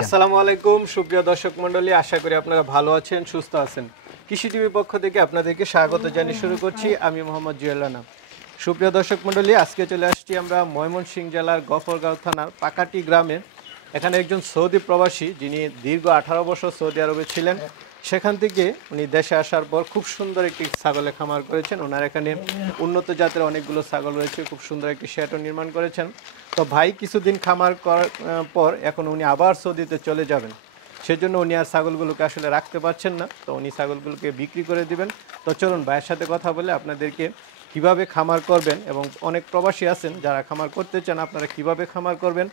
আসসালামু আলাইকুম সুপ্রিয় দর্শক মণ্ডলী, আশা করি আপনারা ভালো আছেন, সুস্থ আছেন। কৃষি টিভির পক্ষ থেকে আপনাদেরকে স্বাগত জানিয়ে শুরু করছি আমি মোহাম্মদ জুয়েল রানা। সুপ্রিয় দর্শক মণ্ডলী, আজকে চলে আসছি আমরা ময়মনসিংহ জেলার গফরগাঁও থানার পাকাটি গ্রামে। এখানে একজন সৌদি প্রবাসী যিনি দীর্ঘ 18 বছর সৌদি আরবে ছিলেন, সেখান থেকে উনি দেশে আসার পর খুব সুন্দর একটি ছাগলের খামার করেছেন। ওনার এখানে উন্নত জাতের অনেকগুলো ছাগল রয়েছে, খুব সুন্দর একটি শেডও নির্মাণ করেছেন। তো ভাই কিছুদিন খামার করার পর এখন উনি আবার সৌদিতে চলে যাবেন, সেজন্য উনি আর ছাগলগুলোকে আসলে রাখতে পারছেন না, তো উনি ছাগলগুলোকে বিক্রি করে দিবেন। তো চলুন ভাইয়ের সাথে কথা বলে আপনাদেরকে কিভাবে খামার করবেন এবং অনেক প্রবাসী আছেন যারা খামার করতে চান, আপনারা কিভাবে খামার করবেন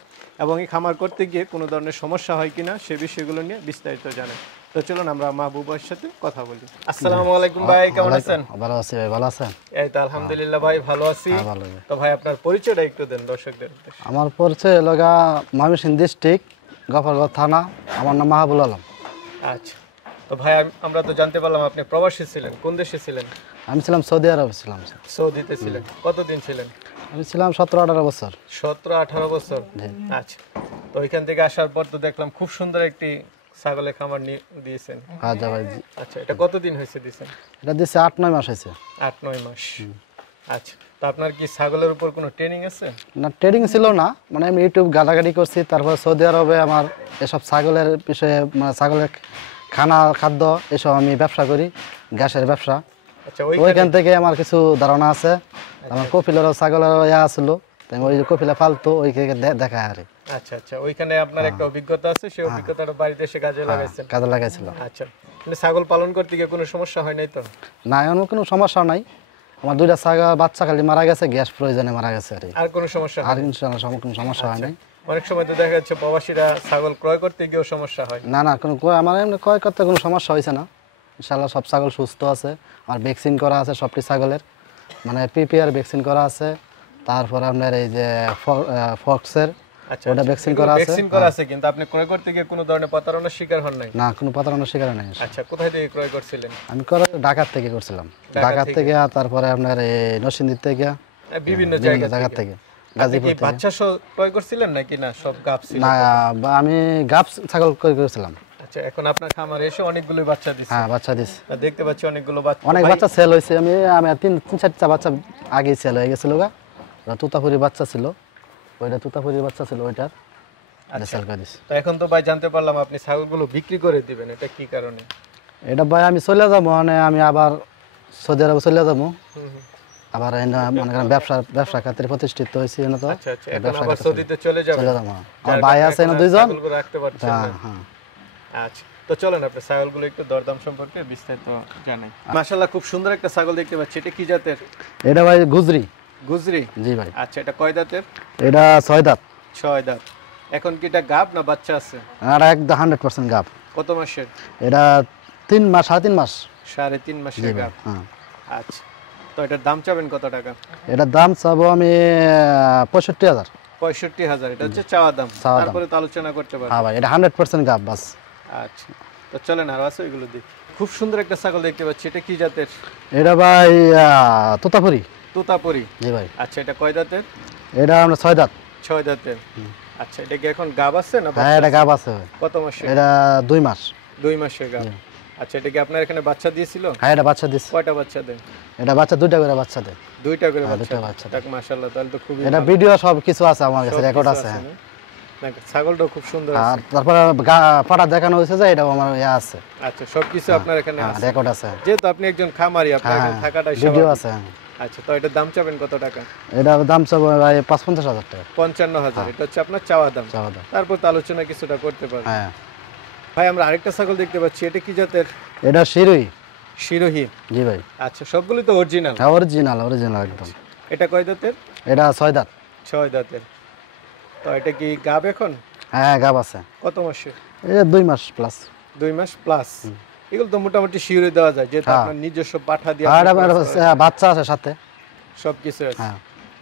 এবং এই খামার করতে গিয়ে কোনো ধরনের সমস্যা হয় কিনা সে বিষয়গুলো নিয়ে বিস্তারিত জানেন। তো চলুন আমরা মাহবুবের সাথে কথা বলি। আসসালামু আলাইকুম ভাই, কেমন আছেন? ভালো আছি ভাই, ভালো আছেন? এই তো আলহামদুলিল্লাহ ভাই, ভালো আছি। তো ভাই আপনার পরিচয়টা একটু দেন দর্শকদের। আমার পরিচয় লগা ময়মনসিংহ ডিস্ট্রিক্ট গফরগাঁও থানা, আমার নাম মাহবুল আলম। আচ্ছা, তো ভাই আমরা তো জানতে পারলাম আপনি প্রবাসী ছিলেন, কোন দেশে ছিলেন? আমি ছিলাম সৌদি আরবে ছিলাম। সৌদিতে ছিলেন, কতদিন ছিলেন? আমি ছিলাম 17-18 বছর। 17-18 বছর। আচ্ছা, তো ওইখান থেকে আসার পর তো দেখলাম খুব সুন্দর একটি ছাগলের খামার দিয়েছেন। হ্যাঁ ভাই। আচ্ছা, এটা কতদিন হয়েছে দিয়েছেন? এটা দিচ্ছে 8-9 মাস হয়েছে। 8-9 মাস। আচ্ছা, তো আপনার কি ছাগলের উপর কোনো ট্রেনিং আছে? না, ট্রেনিং ছিল না, মানে আমি ইউটিউব ঘাটাঘাটি করছি, তারপর সৌদি আরবে আমার এসব ছাগলের বিষয়ে, মানে ছাগলের খাদ্য এসব আমি ব্যবসা করি, গ্যাসের ব্যবসা। আচ্ছা, ওইখান থেকে আমার কিছু ধারণা আছে। আমার কপিলেরও ছাগলের আসলো, তাই ওই কপিলা ফালতো ওই দেখা আর। আচ্ছা আচ্ছা, ওইখানে আপনার একটা অভিজ্ঞতা আছে, সেই অভিজ্ঞতাটা বাড়িতে এসে কাজে লাগাইছেন? কাজে লাগাইছিল। আচ্ছা, মানে ছাগল পালন করতে গিয়ে কোনো সমস্যা হয় নাই তো? না, এমন কোনো সমস্যা নাই। আমার 2টা ছাগল বাচ্চা খালি মারা গেছে, গ্যাস প্রয়োজনে মারা গেছে। আর কোনো সমস্যা? আর ইনশাআল্লাহ কোনো সমস্যা হয় নাই। অনেক সময় তো দেখা যাচ্ছে প্রবাসীরা ছাগল ক্রয় করতে গিয়েও সমস্যা হয়। না না, কোনো আমার এমনি ক্রয় করতে কোনো সমস্যা হয়েছে না। ইনশাআল্লাহ সব ছাগল সুস্থ আছে। আমার ভ্যাকসিন করা আছে সবটি ছাগলের, মানে পিপিআর ভ্যাকসিন করা আছে। তারপর আপনার এই যে ফক্সের ওটা ভ্যাকসিন করা আছে। ভ্যাকসিন করা আছে, কিন্তু আপনি ক্রয় করতে গিয়ে কোনো ধরনের প্রতারণার শিকার হন নাই? না, কোনো প্রতারণার শিকার নাই। আচ্ছা, কোথায় থেকে ক্রয় করছিলেন? আমি ঢাকা থেকে করছিলাম। ঢাকা থেকে, তারপরে আপনার এই নরসিংদী থেকে, বিভিন্ন জায়গা থেকে। গাজীপুর থেকে। বাচ্চা সহ ক্রয় করছিলেন নাকি না সব গাব ছিল? না, আমি গাব ছাগল ক্রয় করেছিলাম। আচ্ছা, এখন আপনার খামারে এসে অনেকগুলো বাচ্চা দিছে? হ্যাঁ, বাচ্চা দিছে। দেখতে পাচ্ছি অনেকগুলো বাচ্চা। অনেক বাচ্চা সেল হয়েছে। আমি 3-4টা বাচ্চা আগে সেল হয়ে গেছিল গা। তুতাপুরি বাচ্চা ছিল, ওইটা তুতাপুরির বাচ্চা ছিল, ওইটার সেল করে দিছি। তো এখন তো ভাই জানতে পারলাম আপনি ছাগলগুলো বিক্রি করে দিবেন, এটা কি কারণে? এটা ভাই আমি চলে যাবো, মানে আমি আবার সৌদি আরবে চলে যাবো। আবার মনে করেন ব্যবসা খাতিরে প্রতিষ্ঠিত হয়েছি। আচ্ছা আচ্ছা, এখন আবার সৌদিতে চলে যাবেন? আমার ভাই আছে না 2জন, রাখতে পারছেন না। আচ্ছা, তো চলেন আপনি ছাগলগুলো একটু দরদাম সম্পর্কে বিস্তারিত জানাই। মাশাআল্লাহ, খুব সুন্দর একটা ছাগল দেখতে পাচ্ছি। এটা কি জাতের? এটা ভাই গুজরি। গুজরি? জি ভাই। আচ্ছা, এটা কয় দাঁতের? এটা 6 দাঁত। 6 দাঁত। এখন কি এটা গাব না বাচ্চা আছে? আর একদম 100% গাব। কত মাসের? এটা 3 মাস, 3.5 মাস। 3.5 মাসের গাব। আচ্ছা, তো এটার দাম চাবেন কত টাকা? এটার দাম চাবো আমি 65,000। 65,000 এটা হচ্ছে চাওয়া দাম, তারপরে তো আলোচনা করতে পারবেন। হ্যাঁ ভাই, এটা 100% গাব বাস। আচ্ছা, তো চলেন আর আছে এগুলো দেখি। খুব সুন্দর একটা ছাগল দেখতে পাচ্ছি, এটা কি জাতের? এটা ভাই তোতাপুরি। তোতাপুরি? জি ভাই। আচ্ছা, এটা কয় দাঁতের? এটা আমরা 6 দাঁত। 6 দাঁতের। আচ্ছা, এটা কি এখন গাব আছে না? হ্যাঁ, এটা গাব আছে। কত মাসের? এটা 2 মাস। 2 মাসের গাব। আচ্ছা, এটা কি আপনার এখানে বাচ্চা দিয়েছিল? হ্যাঁ, এটা বাচ্চা দিছে। কয়টা বাচ্চা দেয়? এটা বাচ্চা 2টা করে বাচ্চা দেয়। 2টা করে বাচ্চা? বাচ্চা। তাক মাশাআল্লাহ, তাহলে তো খুবই এটা ভিডিও সব কিছু আছে আমার কাছে, রেকর্ড আছে। না, ছাগলটা খুব সুন্দর আছে। আর তারপর পাটা দেখানো হয়েছে যে এটা আমার আছে। আচ্ছা, সবকিছু আপনার এখানে আছে, রেকর্ড আছে। যেহেতু আপনি একজন খামারি, আপনার এখানে থাকাটাই স্বাভাবিক। ভিডিও আছে। আচ্ছা, তো এটার দাম চাবেন কত টাকা? এটার দাম চাবো ভাই 55,000 টাকা। 55,000 এটা হচ্ছে আপনার চাওয়া দাম। তারপর তো আলোচনা কিছুটা করতে পারবেন। হ্যাঁ ভাই, আমরা আরেকটা ছাগল দেখতে পাচ্ছি, এটা কি জাতের? এটা শিরোহী। শিরোহী? জি ভাই। আচ্ছা, সবগুলো তো অরিজিনাল? হ্যাঁ, অরিজিনাল একদম। এটা কয় দাঁতের? এটা 6 দাঁত। 6 দাঁতের। তো এটা কি গাব এখন? হ্যাঁ, গাব আছে। কত মাসে? এটা 2 মাস প্লাস। 2 মাস প্লাস। এগুলো তো মোটামুটি শিউরে দেওয়া যায়, যেহেতু আপনার নিজস্ব পাঠা দিয়ে। আর বাচ্চা আছে সাথে, সবকিছু আছে। হ্যাঁ।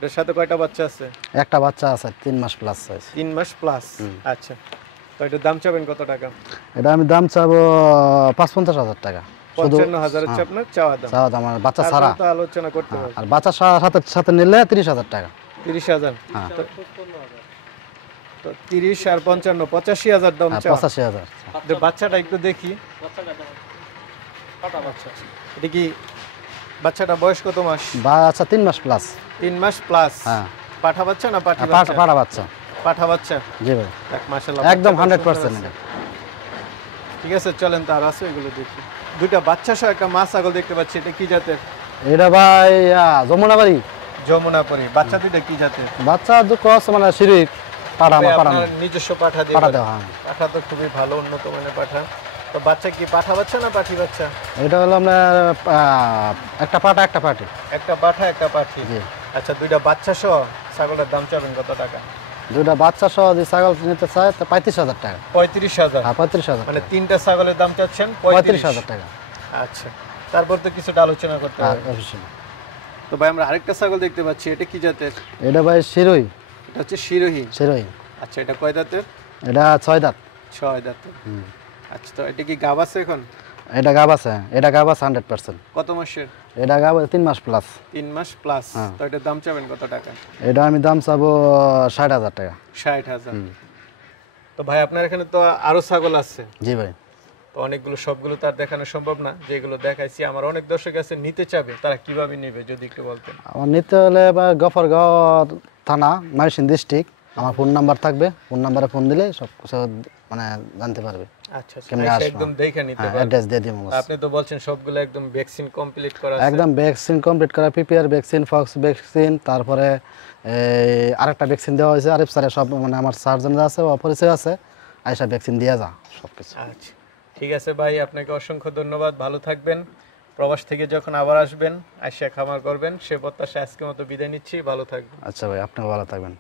এর সাথে কয়টা বাচ্চা আছে? একটা বাচ্চা আছে, 3 মাস প্লাস আছে। 3 মাস প্লাস। আচ্ছা, তো এটার দাম চাবেন কত টাকা? এটা আমি দাম চাবো 55,000 টাকা। 55,000 হচ্ছে আপনার চাওয়া দাম। চাওয়া দাম, বাচ্চা ছাড়া তো আলোচনা করতে পারবেন। আর বাচ্চা সাথে নিলে 30,000 টাকা। 30,000? তো 30 আর 55 85,000 দাম চাওয়া। 85,000। তো বাচ্চাটা একটু দেখি। এটা কি বাচ্চাটা বয়স কত মাস? বাচ্চা 3 মাস প্লাস। 3 মাস প্লাস। হ্যাঁ। পাঠা বাচ্চা না পাঠি বাচ্চা? পাঠা বাচ্চা। পাঠা বাচ্চা। জি ভাই। দেখ মাশাআল্লাহ একদম বাচ্চাটা 100% সুন্দর এটা। আছে। ঠিক আছে চলেন তার আছে এগুলো দেখি। দুইটা বাচ্চা সহ একটা মা ছাগল দেখতে পাচ্ছি, এটা কি জাতের? এটা ভাই যমুনাবাড়ি। যমুনাপুরি। বাচ্চা দুইটা কি জাতের? বাচ্চা ক্রস মানে সিঁড়ি পাঠা ভাই, পাঠা আপনার নিজস্ব পাঠা দিয়ে পাঠা করেন? দেওয়া, হ্যাঁ। পাঠা তো খুবই ভালো উন্নত মানের পাঠা। তো বাচ্চা কি পাঠা বাচ্চা না পাঠি বাচ্চা? এটা হলো আপনার একটা পাঠা একটা পাঠি। একটা পাঠা একটা পাঠি। জি। আচ্ছা দুইটা বাচ্চা সহ ছাগলের দাম চাবেন কত টাকা? দুইটা বাচ্চা সহ যদি ছাগল নিতে চায় তো 35,000 টাকা। 35,000। হ্যাঁ 35,000 মানে টাকা। তিনটা ছাগলের দাম চাচ্ছেন 35,000 টাকা। আচ্ছা তারপর তো কিছুটা আলোচনা করতে আর হবে। অবশ্যই। তো ভাই আমরা আরেকটা ছাগল দেখতে পাচ্ছি, এটা কি জাতের? এটা ভাই শিরোই। এটা হচ্ছে শিরোহী। শিরোই। আচ্ছা এটা কয় দাঁতের? এটা 6 দাঁত। 6 দাঁতের। আচ্ছা তো এটা কি গাব আছে এখন? এটা গাব আছে। এটা গাব আছে 100%। কত মাসের? এটা গাব 3 মাস প্লাস। 3 মাস প্লাস। তো এটার দাম চাবেন কত টাকা? এটা আমি দাম চাবো 60,000 টাকা। 60,000। তো ভাই আপনার এখানে তো আরো ছাগল আছে। জি ভাই। তো অনেকগুলো সবগুলো তার দেখানো সম্ভব না, যেগুলো দেখাইছি আমার অনেক দর্শক আছে নিতে চাবে, তারা কিভাবে নেবে যদি একটু বলতেন। আমার নিতে হলে বা গফরগাঁও থানা ময়মনসিংহ ডিস্ট্রিক্ট, আমার ফোন নাম্বার থাকবে, ফোন নাম্বারে ফোন দিলে সব কিছু মানে জানতে পারবে। আচ্ছা কেমনে আচ্ছা আসবো? একদম দেখে নিতে পারবে। অ্যাড্রেস দিয়ে দিব। আপনি তো বলছেন সবগুলো একদম ভ্যাকসিন কমপ্লিট করা আছে। একদম ভ্যাকসিন কমপ্লিট করা, পিপিআর ভ্যাকসিন, ফক্স ভ্যাকসিন, তারপরে আরেকটা ভ্যাকসিন দেওয়া হয়েছে আরিফ স্যারের, সব মানে আমার সার্জন আছে অপরিচয় আছে, আইসা ভ্যাকসিন দিয়ে যা সব কিছু। আচ্ছা ঠিক আছে ভাই, আপনাকে অসংখ্য ধন্যবাদ, ভালো থাকবেন। প্রবাস থেকে যখন আবার আসবেন আইসা খামার করবেন, সে প্রত্যাশা আজকের মতো বিদায় নিচ্ছি, ভালো থাকবেন। আচ্ছা ভাই, আপনিও ভালো থাকবেন।